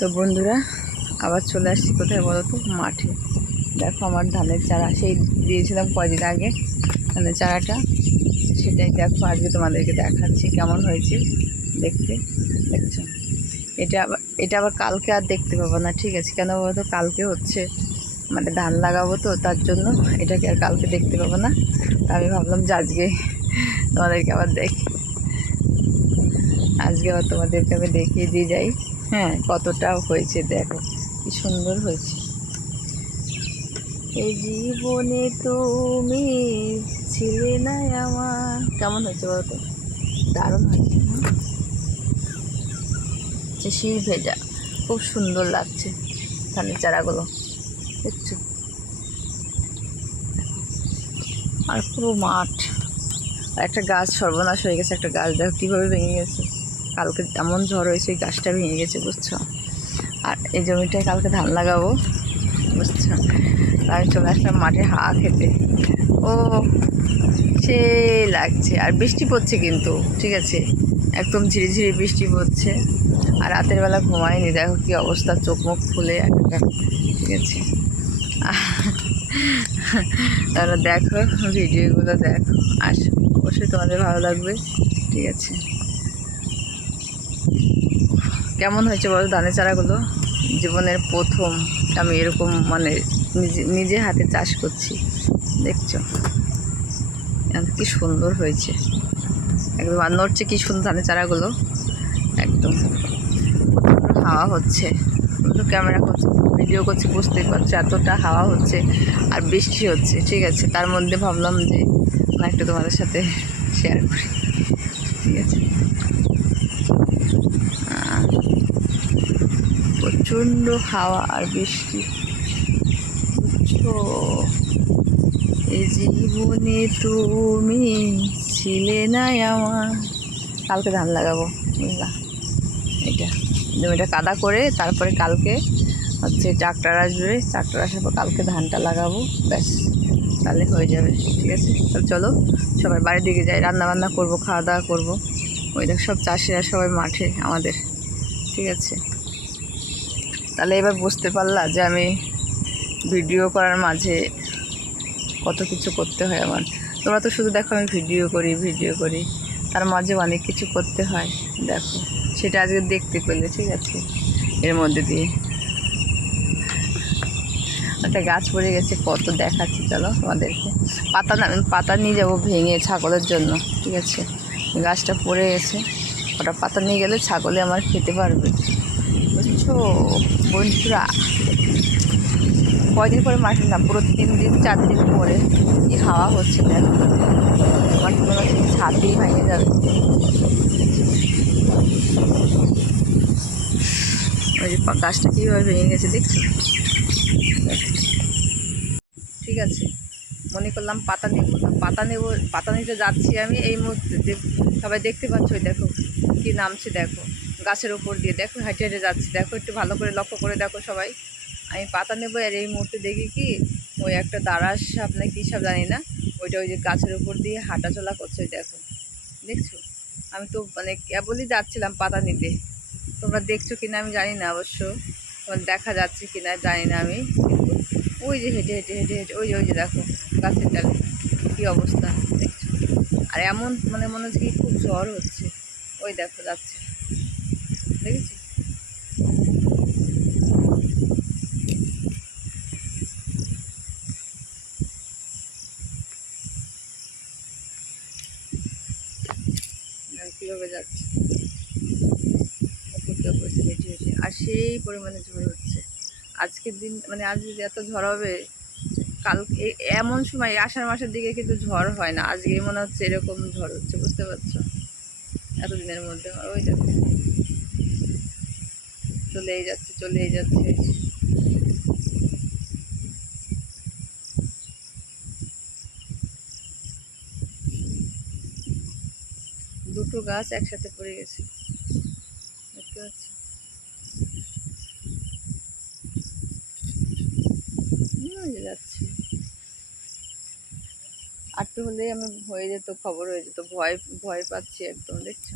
তো বন্ধুরা, আবার চলে আসছি কোথায় বলো তো? মাঠে। দেখো আমার ধানের চারা, সেই দিয়েছিলাম কয়দিন আগে ধানের চারাটা। সেটাই দেখো, আজকে তোমাদেরকে দেখাচ্ছি কেমন হয়েছে দেখতে। দেখছ? এটা আবার এটা আবার কালকে আর দেখতে পাবো না, ঠিক আছে? কেন বলো তো? কালকে হচ্ছে মানে ধান লাগাবো তো, তার জন্য এটাকে আর কালকে দেখতে পাবো না। তা আমি ভাবলাম যে আজকে তোমাদেরকে আবার দেখি। আজকে আবার তোমাদেরকে আমি দেখিয়ে দিয়ে যাই। হ্যাঁ কতটা হয়েছে দেখো, কি সুন্দর হয়েছে। এই জীবনে তুমি ছিলে না আমার। কেমন হয়েছে বলতো দারুণ হয়েছে? যে শির ভেজা, খুব সুন্দর লাগছে ধানের চারাগুলো। দেখছ? আর পুরো মাঠ। একটা গাছ সর্বনাশ হয়ে গেছে, একটা গাছ দেখো কীভাবে ভেঙে গেছে। কালকে এমন ঝড় হয়েছে, এই গাছটা ভেঙে গেছে, বুঝছ? আর এই জমিটায় কালকে ধান লাগাবো, বুঝছ? আমি চলে আসলাম মাঠে হাওয়া খেতে। ও, সে লাগছে। আর বৃষ্টি পড়ছে কিন্তু, ঠিক আছে? একদম ঝিরিঝিরি বৃষ্টি পড়ছে। আর রাতের বেলা ঘুমায়নি, দেখো কী অবস্থা, চোখ মুখ ফুলে একাকার ঠিক আছে? তাহলে দেখো, ভিডিওগুলো দেখো। আর অবশ্যই তোমাদের ভালো লাগবে, ঠিক আছে? কেমন হয়েছে বলো ধানের চারাগুলো? জীবনের প্রথম আমি এরকম মানে নিজে নিজে হাতে চাষ করছি। দেখছ? কি সুন্দর হয়েছে। একদম, আর নড়ছে কি সুন্দর ধানের চারাগুলো। একদম। হাওয়া হচ্ছে। ক্যামেরা করছে, ভিডিও করছি, বুঝতেই পারছ, এতটা হাওয়া হচ্ছে আর বৃষ্টি হচ্ছে, ঠিক আছে? তার মধ্যে ভাবলাম যে একটু তোমাদের সাথে শেয়ার করি। ঠিক আছে? প্রচণ্ড হাওয়া আর বৃষ্টি। এই জীবনে তুমি ছিলে না আমার। কালকে ধান লাগাবো, বুঝলা? এটা জমিটা কাদা করে তারপরে কালকে হচ্ছে ট্রাক্টর আসবে। ট্রাক্টর আসার পর কালকে ধানটা লাগাবো, ব্যাস। তাহলে হয়ে যাবে, ঠিক আছে? তাহলে চলো, সবাই বাড়ির দিকে যাই রান্না বান্না করব, খাওয়া দাওয়া করব। ওই দেখ সব চাষিরা সবাই মাঠে, আমাদের, ঠিক আছে? তাহলে এবার বুঝতে পারলা যে আমি ভিডিও করার মাঝে কত কিছু করতে হয় আমার। তোমরা তো শুধু দেখো আমি ভিডিও করি ভিডিও করি, তার মাঝে অনেক কিছু করতে হয়, দেখো। সেটা আজকে দেখতে পেলে, ঠিক আছে, এর মধ্যে দিয়ে। একটা গাছ পড়ে গেছে, কত দেখাচ্ছি, চলো আমাদেরকে পাতা না পাতা নিয়ে যাব ভেঙে ছাগলের জন্য, ঠিক আছে? গাছটা পড়ে গেছে। ওটা পাতা নিয়ে গেলে ছাগলে আমার খেতে পারবে। বুঝছ? বন্ধুরা, কয়দিন পরে মাঠে না পুরো তিন দিন, চার দিন পরে। কি হাওয়া হচ্ছে দেখো। আমার হচ্ছে ছাদই ভেঙে যাবে। ওই যে গাছটা কীভাবে ভেঙে গেছে দেখছ? ঠিক আছে। মনে করলাম পাতা নেব। না পাতা নেব, পাতা নিতে যাচ্ছি আমি এই মুহূর্তে। সবাই দেখতে পাচ্ছ দেখো কি নামছে, দেখো। গাছের উপর দিয়ে, দেখো হেঁটে হেঁটে যাচ্ছি। দেখো একটু ভালো করে লক্ষ্য করে দেখো সবাই। আমি পাতা নেব আর এই মুহূর্তে দেখি কি, ওই একটা দাঁড়াস সাপ না কী সব জানি না, ওইটা ওই যে গাছের উপর দিয়ে হাঁটা চলা করছে দেখো। দেখছ? আমি তো মানে কেবলই যাচ্ছিলাম পাতা নিতে। তোমরা দেখছ কিনা আমি জানি না অবশ্য। তোমার দেখা যাচ্ছে কিনা জানি না আমি। ওই যে হেঁটে হেঁটে হেঁটে হেঁটে, ওই যে ওই যে দেখো। গাছের ডালে। কী অবস্থা দেখছ? আর এমন মানে মনে হচ্ছে কি খুব জ্বর হচ্ছে। ওই দেখো, যাচ্ছে। দেখেছি? কীভাবে যাচ্ছে? আর সেই পরিমাণে ঝড় হচ্ছে। আজকের দিন মানে আজ যদি এত ঝড় হবে কাল এমন সময়, আষাঢ় মাসের দিকে কিন্তু ঝড় হয় না। আজকে মনে হচ্ছে এরকম ঝড় হচ্ছে, বুঝতে পারছ? এতদিনের মধ্যে আর ওই যাচ্ছে চলেই যাচ্ছে চলেই যাচ্ছে। দুটো গাছ একসাথে পড়ে গেছে। দেখতে পাচ্ছি? যাচ্ছে। আটটু হলেই আমি হয়ে যেত খবর হয়ে যেত ভয় ভয় পাচ্ছি একদম দেখছি?